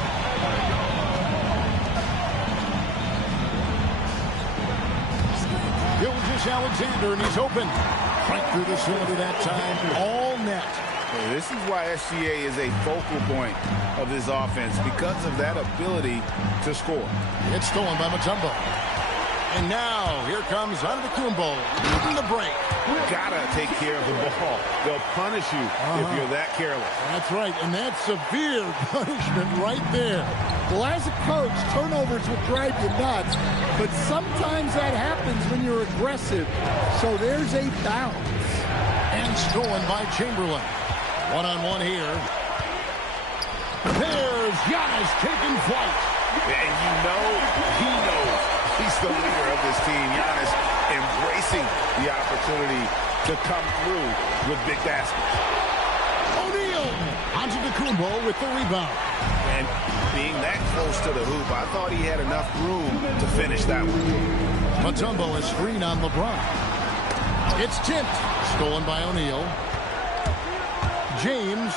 Gilgeous-Alexander, and he's open. Right through the cylinder that time, all net. Well, this is why SGA is a focal point of this offense, because of that ability to score. It's stolen by Mutombo. And now, here comes Antetokounmpo leading the break. Gotta take care of the ball. They'll punish you if you're that careless. That's right, and that's severe punishment right there. Well, as a coach, turnovers will drive you nuts, but sometimes that happens when you're aggressive. So there's a bounce. And stolen by Chamberlain. One-on-one here. There's Giannis taking flight. And you know he knows he's the leader of this team. Giannis embracing the opportunity to come through with big baskets. O'Neal Antetokounmpo with the rebound. And being that close to the hoop, I thought he had enough room to finish that one. Mutombo is screen on LeBron. It's tipped. Stolen by O'Neal. James.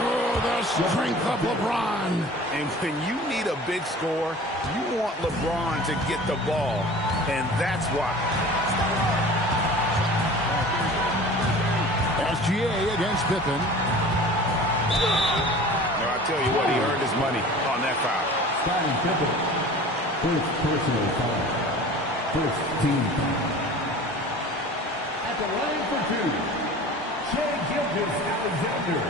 Oh, the strength of LeBron. And when you need a big score, you want LeBron to get the ball. And that's why. SGA against Pippen. Now, I tell you what, he earned his money on that foul. Scottie Pippen. First personal foul. First team foul. At the line for two, Shai Gilgeous-Alexander.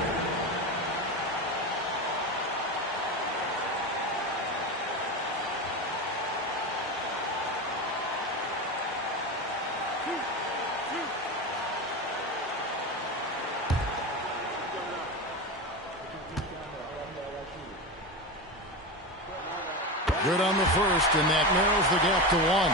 Good on the first, and that narrows the gap to one.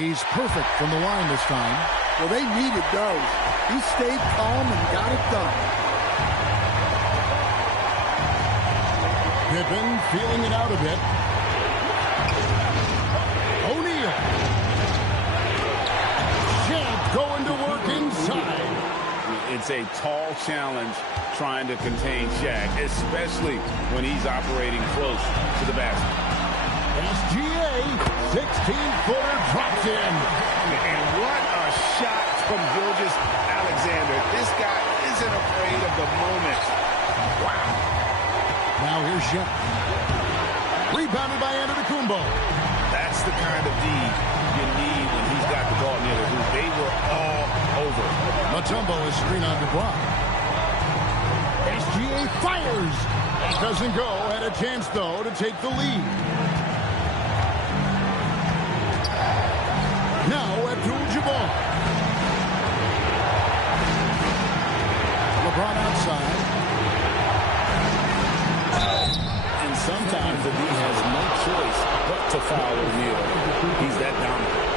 He's perfect from the line this time. Well, they needed those. He stayed calm and got it done. Pippen feeling it out a bit. O'Neal. Shaq going to work inside. It's a tall challenge trying to contain Shaq, especially when he's operating close to the basket. SGA, 16-footer drops in. And what a shot from Gilgeous-Alexander. This guy isn't afraid of the moment. Wow. Now here's Shaq. Rebounded by Antetokounmpo. That's the kind of D you need when he's got the ball near the hoop. They were all over. Mutombo is screen on LeBron. SGA fires. It doesn't go. Had a chance, though, to take the lead. Now Abdul-Jabbar. LeBron outside. And sometimes the D has no choice but to foul O'Neal. He's that dominant.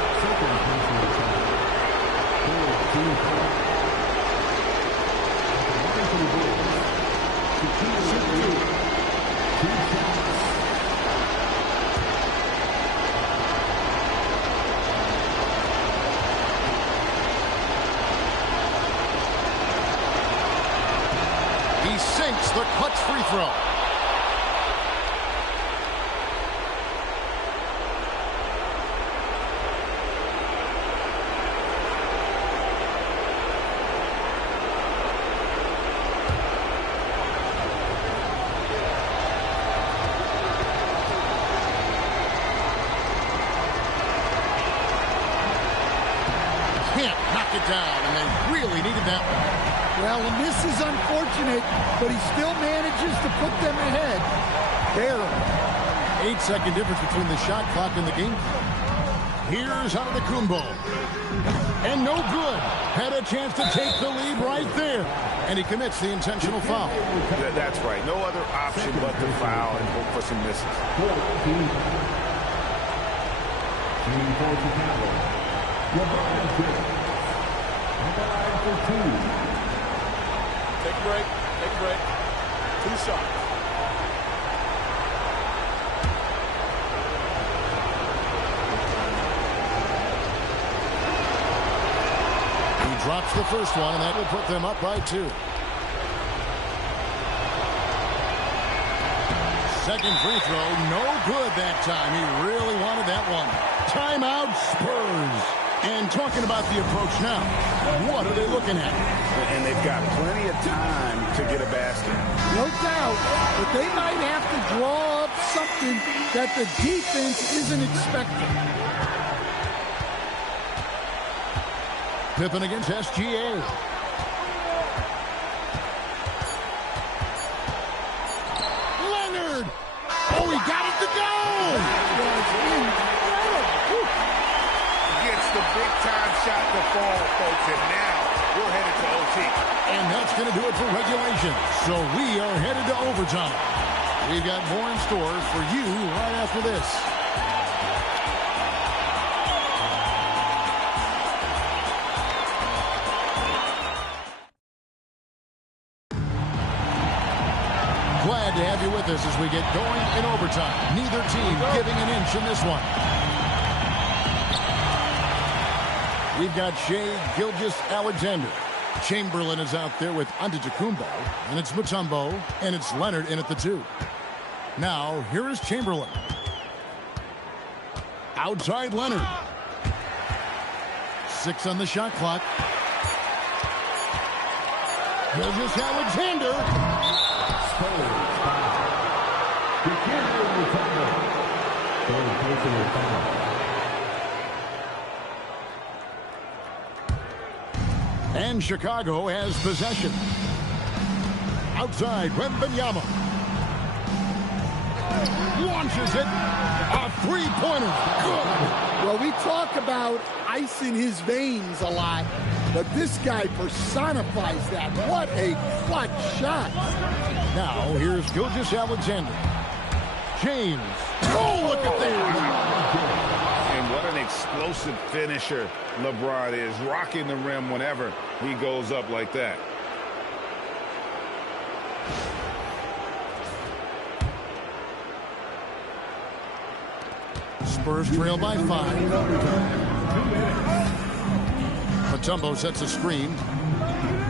He sinks the clutch free throw. Can't knock it down, and they really needed that one. Well, and this is unfortunate, but he still manages to put them ahead. Barely. 8-second difference between the shot clock and the game clock. Here's Antetokounmpo. And no good. Had a chance to take the lead right there. And he commits the intentional foul. That's right. No other option but to foul and hope for some misses. Take a break. Take a break. 2 shots. Drops the first one, and that will put them up by 2. Second free throw, no good that time. He really wanted that one. Timeout, Spurs. And talking about the approach now, what are they looking at? And they've got plenty of time to get a basket. No doubt, but they might have to draw up something that the defense isn't expecting. Pippen against SGA. Leonard! Oh, he got it to go! Gets the big-time shot to fall, folks, and now we're headed to OT. And that's going to do it for regulation. So we are headed to overtime. We've got more in store for you right after this. Glad to have you with us as we get going in overtime. Neither team giving an inch in this one. We've got Shai Gilgeous-Alexander. Chamberlain is out there with Antetokounmpo, and it's Mutombo, and it's Leonard in at the 2. Now, here is Chamberlain. Outside Leonard. 6 on the shot clock. Gilgeous-Alexander. And Chicago has possession. Outside, Wembanyama. Launches it. A three-pointer. Good. Well, we talk about ice in his veins a lot, but this guy personifies that. What a clutch shot. Now, here's Gilgeous-Alexander. James. Oh, look at that. And what an explosive finisher LeBron is, rocking the rim whenever he goes up like that. Spurs trail by 5. Mutombo sets a screen.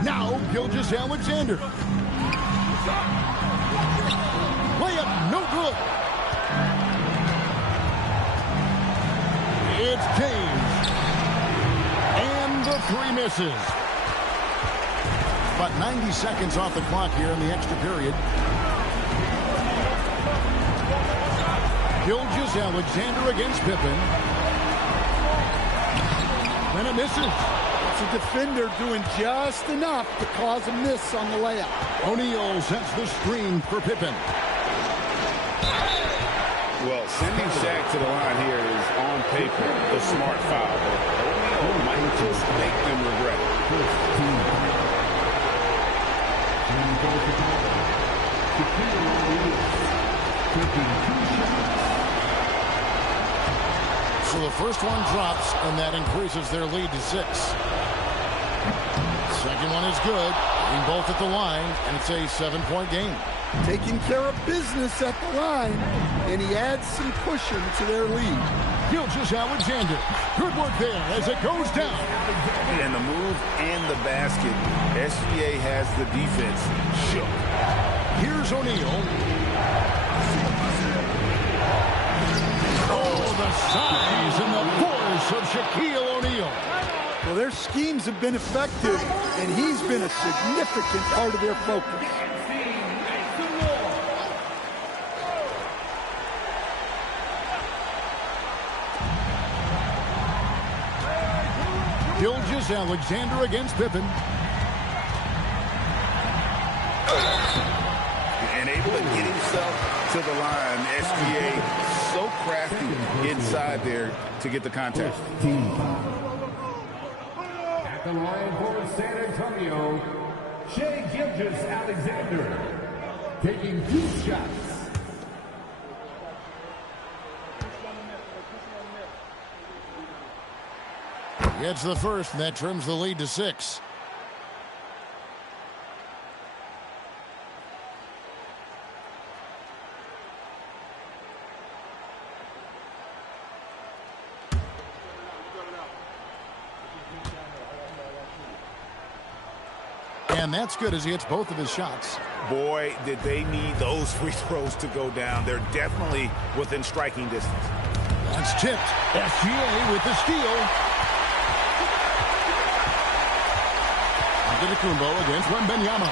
Now, Gilgeous-Alexander. Layup, no good. It's James. And the 3 misses. About 90 seconds off the clock here in the extra period. Gilgeous-Alexander against Pippen. And it misses. It's a defender doing just enough to cause a miss on the layup. O'Neal sets the screen for Pippen. Well, sending Shaq to the line here is on paper the smart foul. O'Neal might just make them regret it. So the first one drops, and that increases their lead to 6. Second one is good. Being both at the line, and it's a 7-point game. Taking care of business at the line, and he adds some cushion to their lead. Gilgeous-Alexander. Good work there as it goes down. And the move and the basket, SGA has the defense shook. Here's O'Neal. Oh, the size and the force of Shaquille O'Neal. Well, their schemes have been effective, and he's been a significant part of their focus. Gilgeous-Alexander against Pippen. And able to get himself to the line. SGA so crafty inside there to get the contact. At the line for San Antonio, Shai Gilgeous-Alexander, taking 2 shots. Gets the first, and that trims the lead to 6. And that's good as he hits both of his shots. Boy, did they need those free throws to go down. They're definitely within striking distance. That's tipped. SGA with the steal. Antetokounmpo against Wembanyama.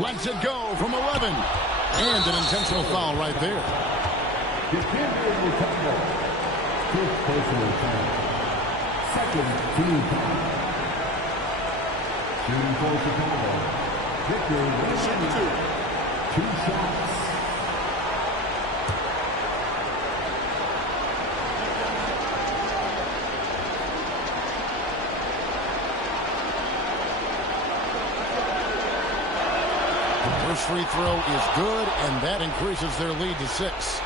Lets it go from 11. And an intentional foul right there. Fifth personal foul. Second team foul. Shooting for Chicago. Victor Wembanyama. 2 shots. First free throw is good, and that increases their lead to 6.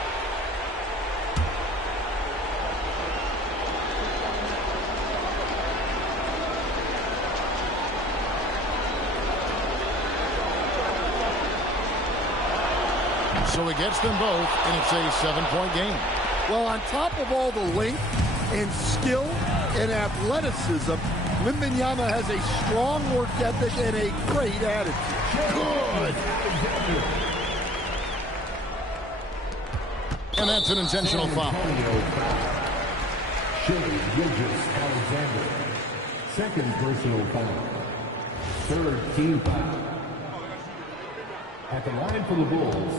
So he gets them both, and it's a 7-point game. Well, on top of all the length and skill and athleticism, Wembanyama has a strong work ethic and a great attitude. Good. And that's an intentional foul. Shai Gilgeous-Alexander. Second personal foul. Third team foul. At the line for the Bulls,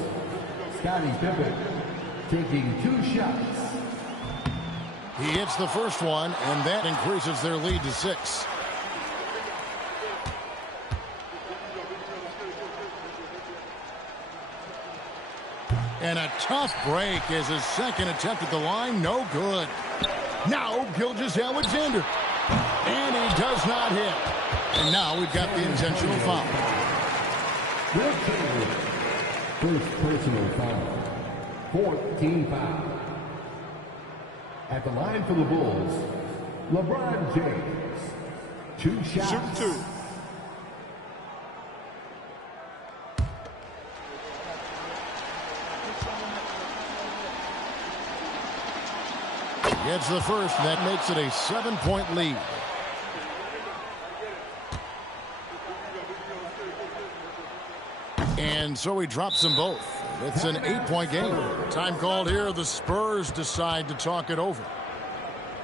Scottie Pippen taking 2 shots. He hits the first one, and that increases their lead to 6. And a tough break is his second attempt at the line. No good. Now Gilgeous-Alexander. And he does not hit. And now we've got the intentional foul. First personal foul. 4th team foul. At the line for the Bulls, LeBron James. 2 shots. Shoot 2. Gets the first, and that makes it a 7-point lead. And so he drops them both. It's an 8-point game. Time called here. The Spurs decide to talk it over.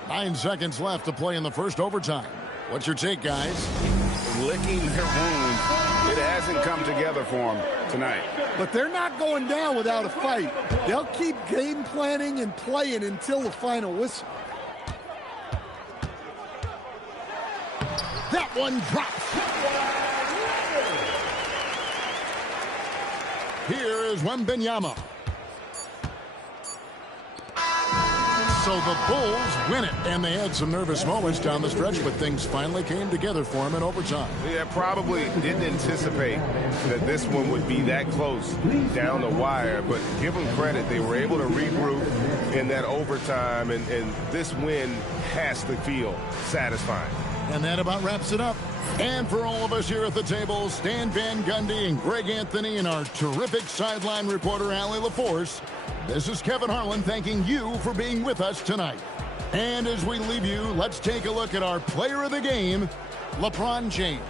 9 seconds left to play in the first overtime. What's your take, guys? Licking their wounds. It hasn't come together for them tonight. But they're not going down without a fight. They'll keep game planning and playing until the final whistle. That one drops. Here is Wembanyama. So the Bulls win it, and they had some nervous moments down the stretch, but things finally came together for them in overtime. Yeah, probably didn't anticipate that this one would be that close down the wire, but give them credit. They were able to regroup in that overtime, and this win has to feel satisfying. And that about wraps it up. And for all of us here at the table, Stan Van Gundy and Greg Anthony and our terrific sideline reporter, Allie LaForce, this is Kevin Harlan thanking you for being with us tonight. And as we leave you, let's take a look at our player of the game, LeBron James.